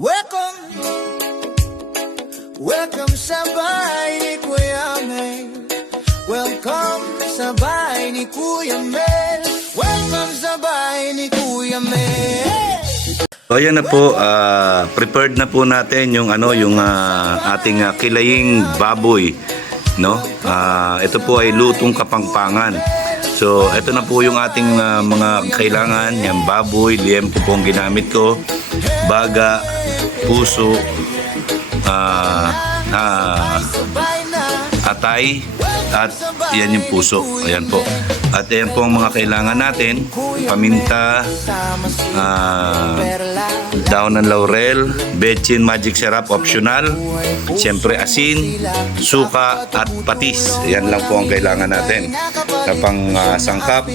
Welcome, welcome sa bahay ni Kuya Mel. Welcome sa bahay ni Kuya Mel. Welcome sa bahay ni Kuya Mel. So ayan na po, prepared na po natin yung ating kilaying baboy, no? Ito po ay lutong Kapampangan. So ito na po yung ating mga kailangan, yung baboy, liempo po ang ginamit ko, baga, puso, atay, at yan yung puso. Ayan po. At ayan po ang mga kailangan natin: paminta, daon ng laurel, bechin magic syrup optional, siyempre asin, suka at patis. Yan lang po ang kailangan natin. Sa pang sangkap,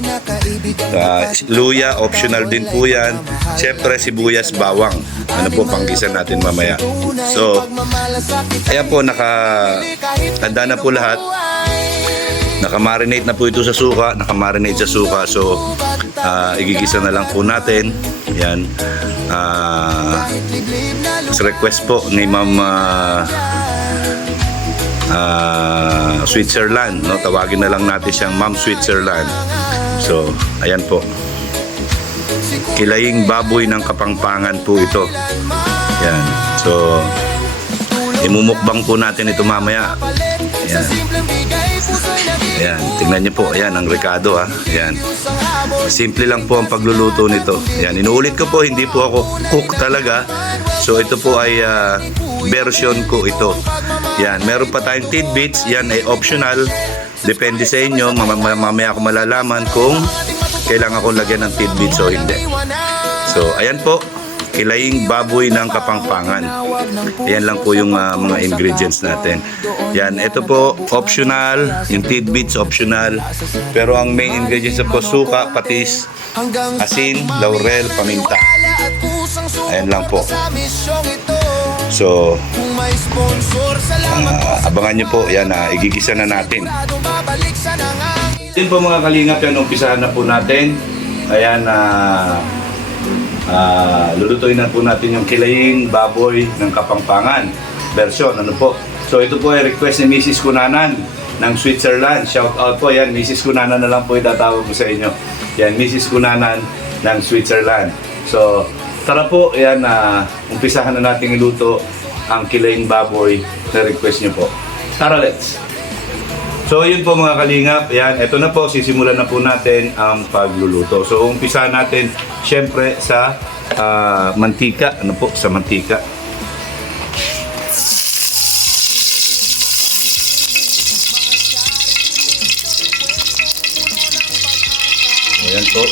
luya optional din po yan. Siyempre sibuyas, bawang. Ano po panggisa natin mamaya. So ayan po, handa na po lahat. Nakamarinate na po ito sa suka, nakamarinate sa suka. So igigisa na lang po natin. Yan. Sa request po ni Ma'am Switzerland, no? Tawagin na lang natin siyang Ma'am Switzerland. So ayan po, kilaying baboy ng Kapampangan po ito. Yan. So imumukbang po natin ito mamaya. Ayan. Ayan, tingnan niyo po. Ayan, ang rekado ha. Ayan. Simple lang po ang pagluluto nito. Ayan, inuulit ko po, hindi po ako cook talaga. So ito po ay version ko ito. Ayan, meron pa tayong tidbits. Yan ay optional. Depende sa inyo. Mamaya ako malalaman kung kailangan kong lagyan ng tidbits o hindi. So ayan po, kilaying baboy ng Kapampangan. Ayan lang po yung mga ingredients natin. Yan, ito po optional, yung tidbits optional. Pero ang main ingredients po, suka, patis, asin, laurel, paminta. Ayan lang po. So abangan nyo po. Yan, igigisa na natin. Din po mga kalingap, yan, umpisahan na po natin. Ayan, lulutuin na po natin yung kilaying baboy ng Kapampangan version. Ano po? So ito po ay request ni Mrs. Kunanan ng Switzerland. Shout out po yan. Mrs. Kunanan na lang po itatawag ko sa inyo. Yan, Mrs. Kunanan ng Switzerland. So tara po, yan, umpisahan na natin iluto ang kilaying baboy na request nyo po. Tara, let's! So yun po mga kalingap, yan, ito na po, sisimulan na po natin ang pagluluto. So umpisahan natin syempre sa mantika, ano po, sa mantika. Ayan po.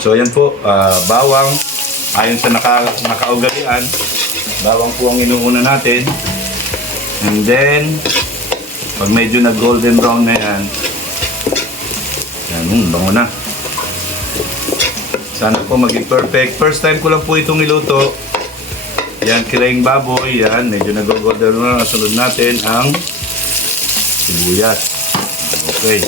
So ayan po, bawang, ayon sa nakaugalian, bawang po ang inuuna natin. And then, pag medyo nag-golden brown na yan, bango na. Sana po maging perfect. First time ko lang po itong niluto. Yan, kilaying baboy, yan, medyo nag-golden brown. Nasunod natin ang sibuyas. Okay.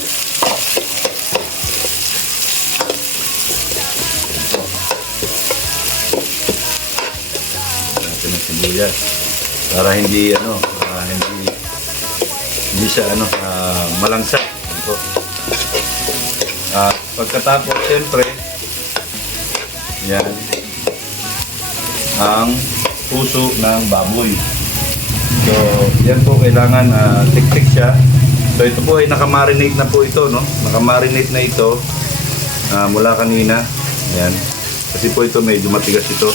Sibuyas para hindi hindi siya malangsa. Pagkatapos siyempre yan ang puso ng baboy. So yan po, kailangan tik-tik siya. So ito po ay nakamarinate na po ito, no? Nakamarinate na ito mula kanina. Yan. Kasi po ito medyo matigas ito.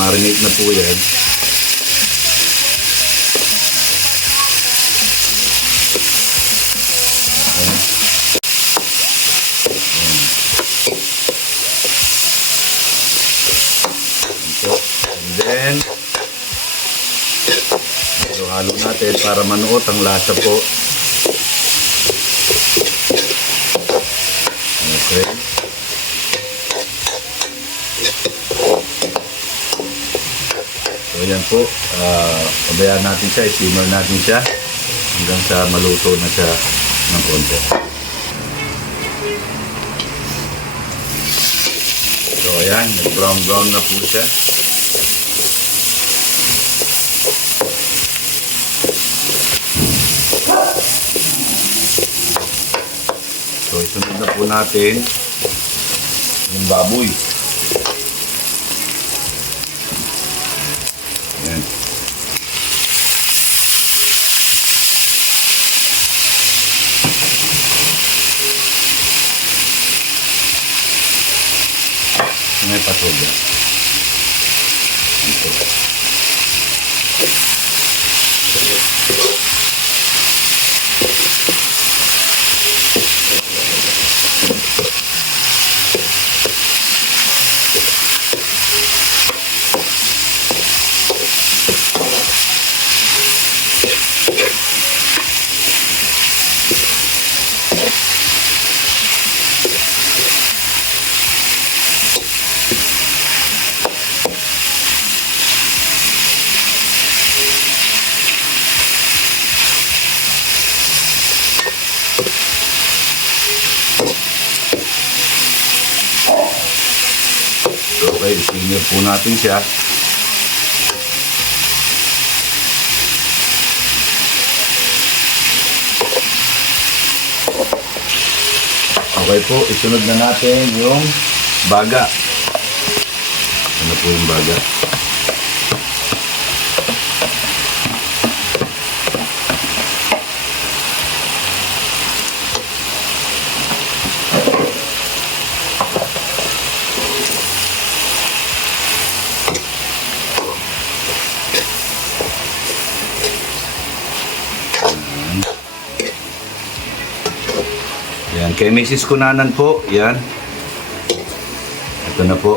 Marinate na po yan. And then halo natin para manuot ang lasa po. Okay. So yan po, pabayaan natin siya, i-simmer natin siya hanggang sa maluto na siya ng konti. So ayan, nag-brown na po siya. So isunod na po natin yung baboy. Ayan. May patoga. Ito. Okay, simmer po natin siya. Okay po, isunod na natin yung baga. Ano po yung baga? Yan, kay Mrs. Kunanan po, yan. Ito na po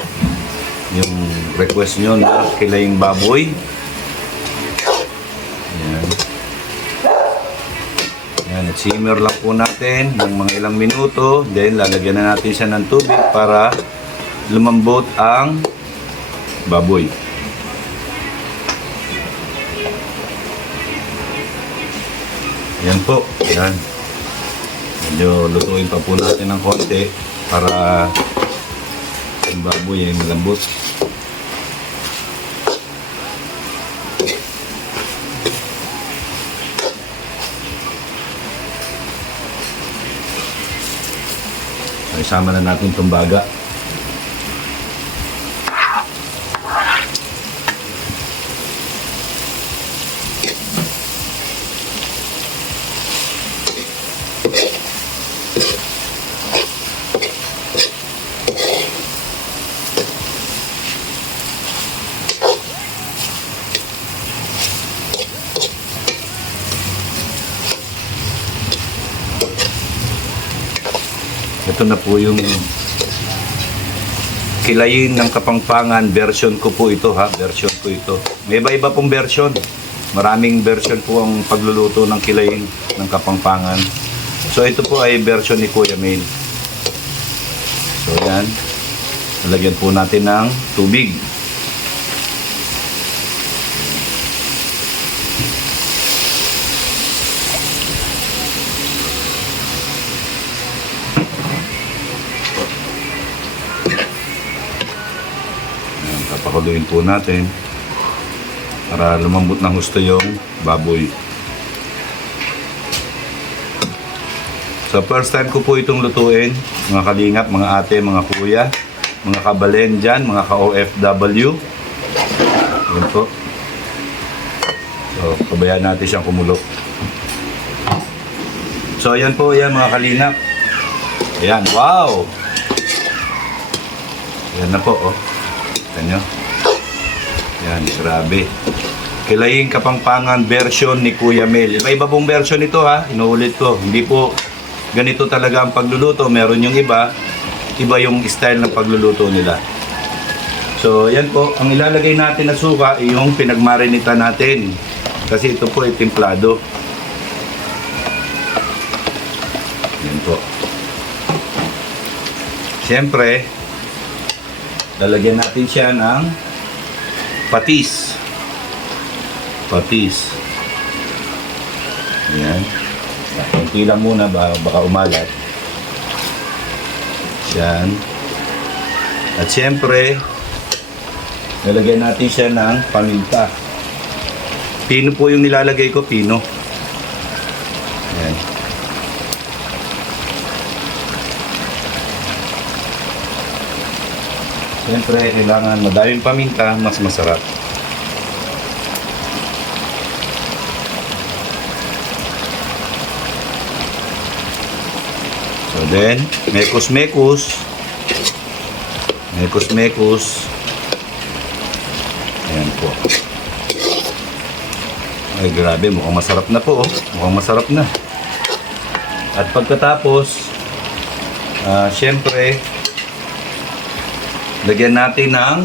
yung request nyo na kilaying baboy. Yan. Yan, at simmer lang po natin ng mga ilang minuto. Then, lalagyan na natin siya ng tubig para lumambot ang baboy. Yan po, yan. Medyo lutuin pa po natin ng konti para yung baboy ay malambot. So, isama na natin itong baga. Ito na po yung kilayin ng Kapampangan. Version ko po ito ha. Version ko ito. May iba-iba pong version. Maraming version po ang pagluluto ng kilayin ng Kapampangan. So ito po ay version ni Kuya Mel. So yan. Nalagyan po natin ng tubig. Pakuluin po natin para lumambot ng gusto yung baboy. So first time ko po itong lutuin, mga kalingap, mga ate, mga kuya, mga kabalen dyan, mga ka-OFW. Yan po. So pabayaan natin siyang kumulo. So ayan po, yan mga kalingap. Ayan, wow! Ayan na po, oh. Ayan nyo. Yan, grabe. Kilaying Kapampangan version ni Kuya Mel. Iba-iba pong version ito ha. Inuulit ko. Hindi po ganito talaga ang pagluluto. Meron yung iba. Iba yung style ng pagluluto nila. So, yan po. Ang ilalagay natin na suka ay yung pinagmarinita natin. Kasi ito po ay timplado. Yan po. Siyempre, lalagyan natin siya ng patis. patis. Ayan. Kunti lang muna, baka umalat. Yan. At siyempre, nalagyan natin siya ng paminta. Pino po yung nilalagay ko, pino. Yan. Siyempre, kailangan madaming paminta, mas masarap. So then, mekos-mekos. Mekos-mekos. Ayan po. Ay grabe, mukhang masarap na po. Mukhang masarap na. At pagkatapos, syempre, lagyan natin ng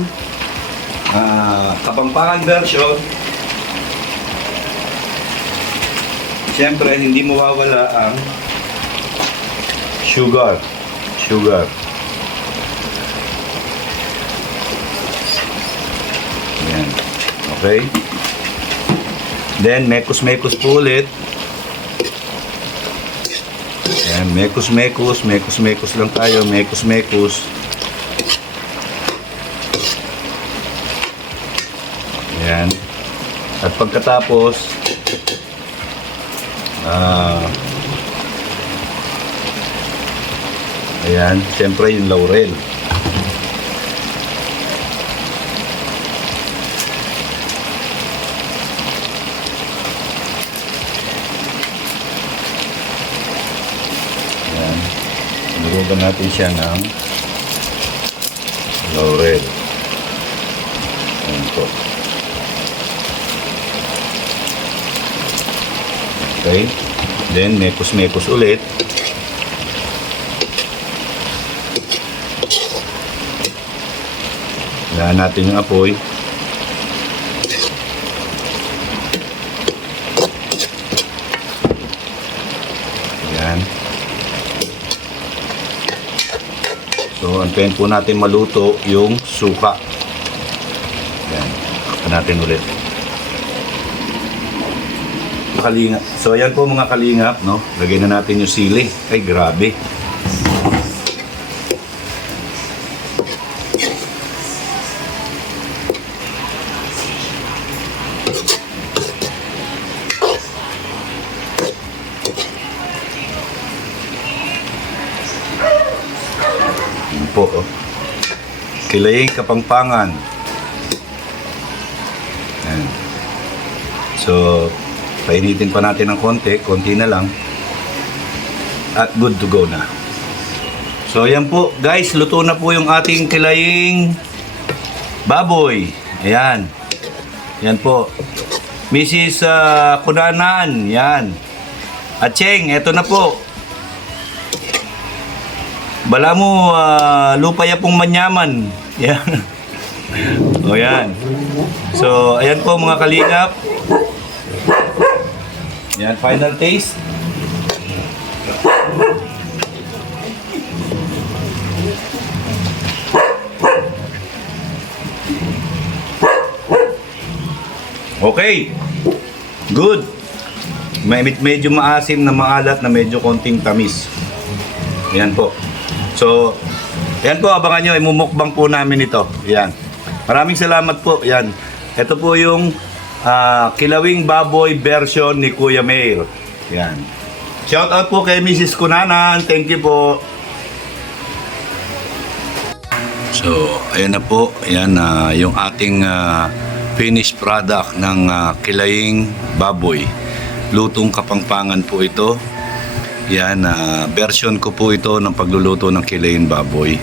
Kapampangan version. Syempre, hindi mawawala ang sugar. Ayan. Okay. Then, mekos-mekos po ulit. Ayan, mekos-mekos lang tayo, mekos-mekos. Ayan. At pagkatapos, ayan, siyempre yung laurel. Ayan. Nilugan natin siya ng laurel. Ayan po. Okay. Then, mekos-mekos ulit. Lahan natin yung apoy. Ayan. So, antayin po natin maluto yung suka. Ayan. Takpan natin ulit. Kalingap. So, ayan po mga kalingap, no? Lagyan na natin yung sili. Ay, grabe. Ayan po, oh. Kilaying Kapampangan. Ayan. So, painitin pa natin ng konti na lang. At good to go na. So yan po guys, luto na po yung ating kilaying baboy. Ayan. Yan po. Mrs. Kunanan. Yan. At Cheng, eto na po. Bala mo, lupaya pong manyaman. Yan. O yan. So, ayan po mga kalingap. Yan, final taste. Okay. Good. Medyo maasim na maalat na medyo konting tamis. Yan po. So, yan po, abangan nyo. Imumukbang po namin ito. Yan. Maraming salamat po. Yan. Ito po yung kilawing baboy version ni Kuya Mayor. Yan. Shout out po kay Mrs. Kunanan. Thank you po. So, ayan na po. Yan yung ating finished product ng kilaying baboy. Lutong Kapampangan po ito. Yan, version ko po ito ng pagluluto ng kilaying baboy.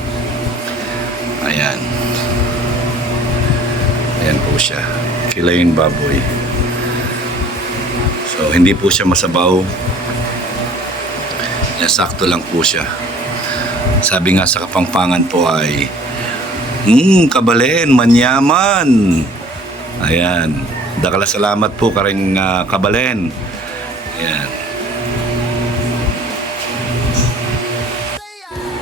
Ayan. Ayan po siya. Kilaying baboy. So, hindi po siya masabaw. Yan, sakto lang po siya. Sabi nga sa Kapampangan po ay, kabalen, manyaman. Ayan. Dakala salamat po karing kabalen. Ayan.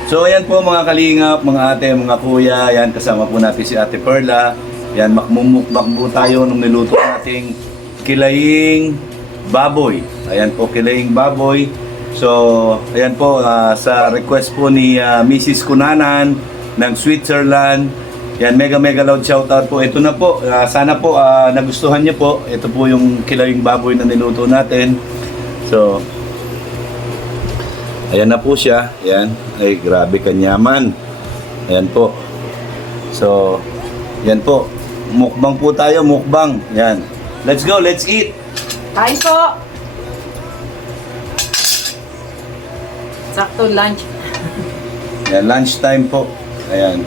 So, ayan po mga kalingap, mga ate, mga kuya. Ayan, kasama po natin si Ate Perla. Yan, makmumukbang po tayo nung niluto nating kilaing baboy. Ayan po, kilaing baboy. So, ayan po, sa request po ni Mrs. Kunanan ng Switzerland. Yan, mega loud shoutout po. Ito na po, sana po nagustuhan niyo po. Ito po yung kilaing baboy na niluto natin. So, ayan na po siya. Ayan, ay grabe kanyaman. Ayan po. So, yan po. Mukbang po tayo, mukbang. Yan. Let's go, let's eat. Kain po! Sakto lunch. Yan, lunch time po. Ayan.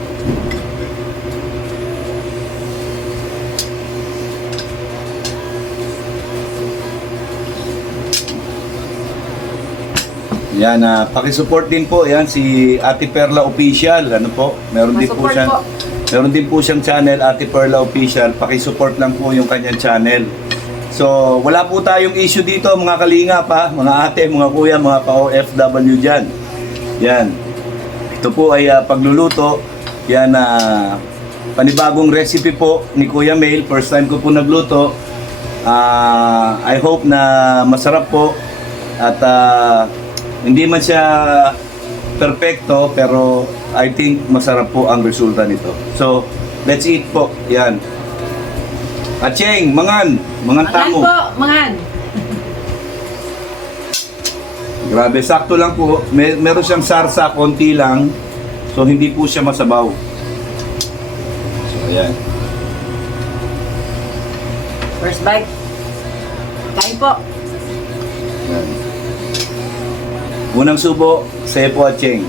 Yan, pakisupport din po. Yan, si Ate Perla Official. Ano po? Meron din po Masupport siya. po. Meron din po siyang channel, Ate Perla Official. Pakisupport lang po yung kanyang channel. So, wala po tayong issue dito, mga kalinga pa, mga ate, mga kuya, mga ka-OFW dyan. Yan. Ito po ay pagluluto. Yan, panibagong recipe po ni Kuya Mail. First time ko po nagluto. I hope na masarap po. At hindi man siya perfecto, pero I think masarap po ang resulta nito. So, let's eat po. Yan. Acheng, mangan tamo. Po, mangan. Grabe, sakto lang po. Meron siyang sarsa, konti lang. So, hindi po siya masabaw. So, ayan. First bite. Kain po. Ayan. Unang subo, sa'yo po, Acheng.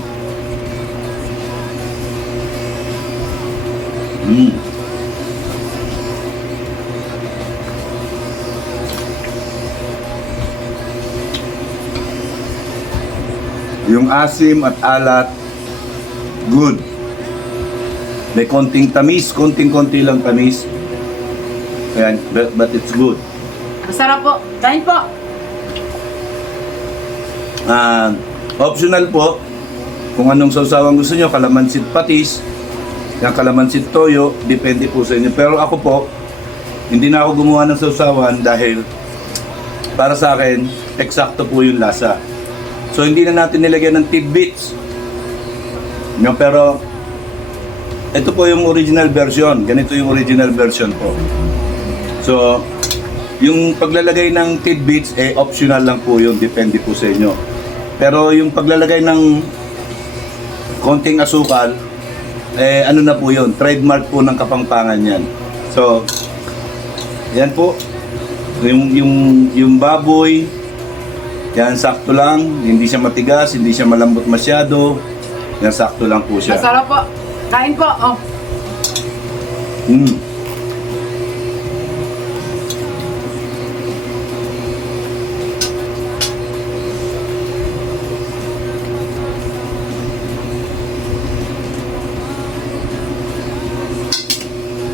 Yung asim at alat, good. May konting tamis, konting-konti lang tamis. Ayan, but it's good. Masarap po. Kain po. Optional po, kung anong sausawan gusto nyo, kalamansit patis, yung kalamansit toyo, depende po sa inyo. Pero ako po, hindi na ako gumawa ng sausawan dahil para sa akin, eksakto po yung lasa. So hindi na natin nilagyan ng tidbits. No, pero ito po yung original version. Ganito yung original version po. So, yung paglalagay ng tidbits, optional lang po yun. Depende po sa inyo. Pero yung paglalagay ng konting asukal, ano na po yun? Trademark po ng Kapampangan yan. So, yan po. Yung baboy, yan, sakto lang. Hindi siya matigas, hindi siya malambot masyado. Yan, sakto lang po siya. Masarap po. Kain po. Oh.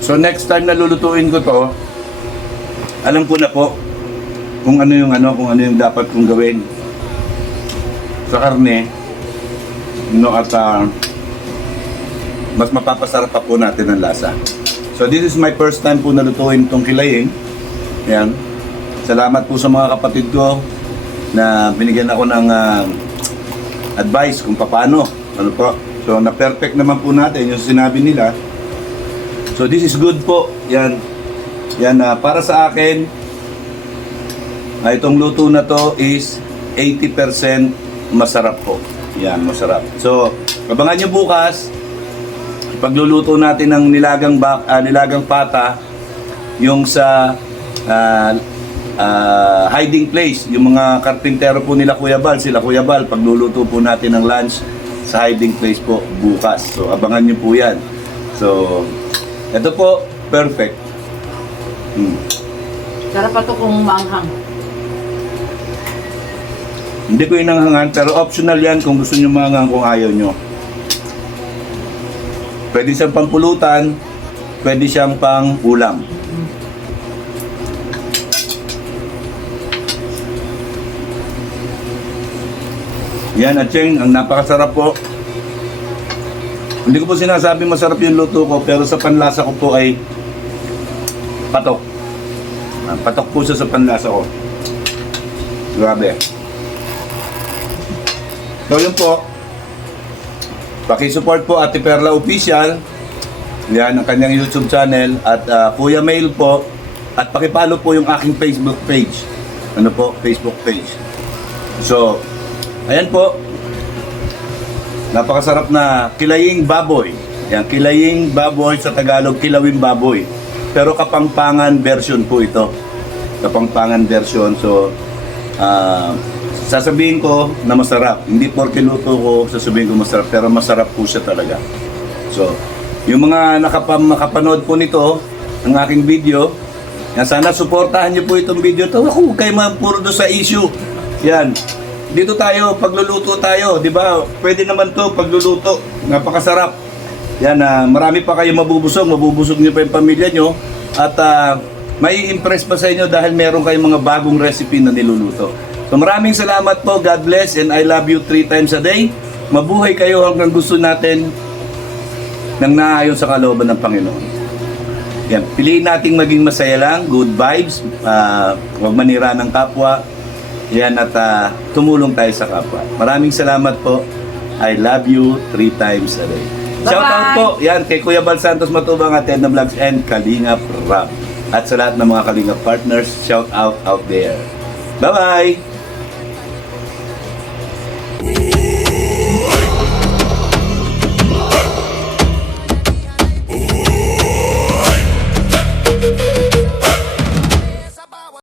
So next time na lulutuin ko to, alam ko na po kung ano yung dapat kong gawin sa karne, at mas mapapasarap pa po natin ang lasa. So this is my first time po nalutuin itong kilaing. Yan. Salamat po sa mga kapatid ko na binigyan ako ng advice kung paano. Ano po? So na-perfect naman po natin yung sinabi nila. So this is good po. Yan. Yan, para sa akin, itong luto na to is 80% masarap po. Yan, masarap. So, abangan nyo bukas, pagluluto natin ng nilagang pata, yung sa hiding place, yung mga karpintero po nila Kuya Bal, pagluluto po natin ng lunch sa hiding place po bukas. So, abangan nyo po yan. So, ito po, perfect. Sarap pa to kung maanghang. Hindi ko inanghangan, pero optional yan kung gusto nyo maanghang, kung ayaw nyo. Pwede siyang pampulutan, pwede siyang pang ulam. Yan, Acheng, ang napakasarap po. Hindi ko po sinasabi masarap yung luto ko, pero sa panlasa ko po ay patok. Patok po siya sa panlasa ko. Grabe. So yun po. Paki-support po Ate Perla Official. Yan ang kanyang YouTube channel. At Kuya Mail po. At paki-follow po yung aking Facebook page. Ano po? Facebook page. So, ayan po. Napakasarap na kilaying baboy. Yan, kilaying baboy sa Tagalog, kilawing baboy. Pero Kapampangan version po ito. Kapampangan version. So, sasabihin ko na masarap. Hindi porke luto ko, sasabihin ko masarap. Pero masarap po siya talaga. So, yung mga nakapanood po nito, ng aking video, yan, sana suportahan niyo po itong video to. Ako, huwag kayo puro doon sa issue. Yan. Dito tayo, pagluluto tayo, di ba? Pwede naman to pagluluto. Napakasarap. Yan, marami pa kayo mabubusog niyo pa yung pamilya niyo. At may impress pa sa inyo dahil meron kayong mga bagong recipe na niluluto. So maraming salamat po. God bless and I love you 3 times a day. Mabuhay kayo hanggang gusto natin ng naayon sa kalooban ng Panginoon. Yan, piliin nating maging masaya lang, good vibes, huwag manira ng kapwa. Yan, at tumulong tayo sa kapwa. Maraming salamat po. I love you 3 times a day. Shout out po, yan, kay Kuya Bal Santos Matubang, Atenda Vlogs and Kalingap Rap. At sa lahat ng mga Kalingap partners, shout out there. Bye-bye!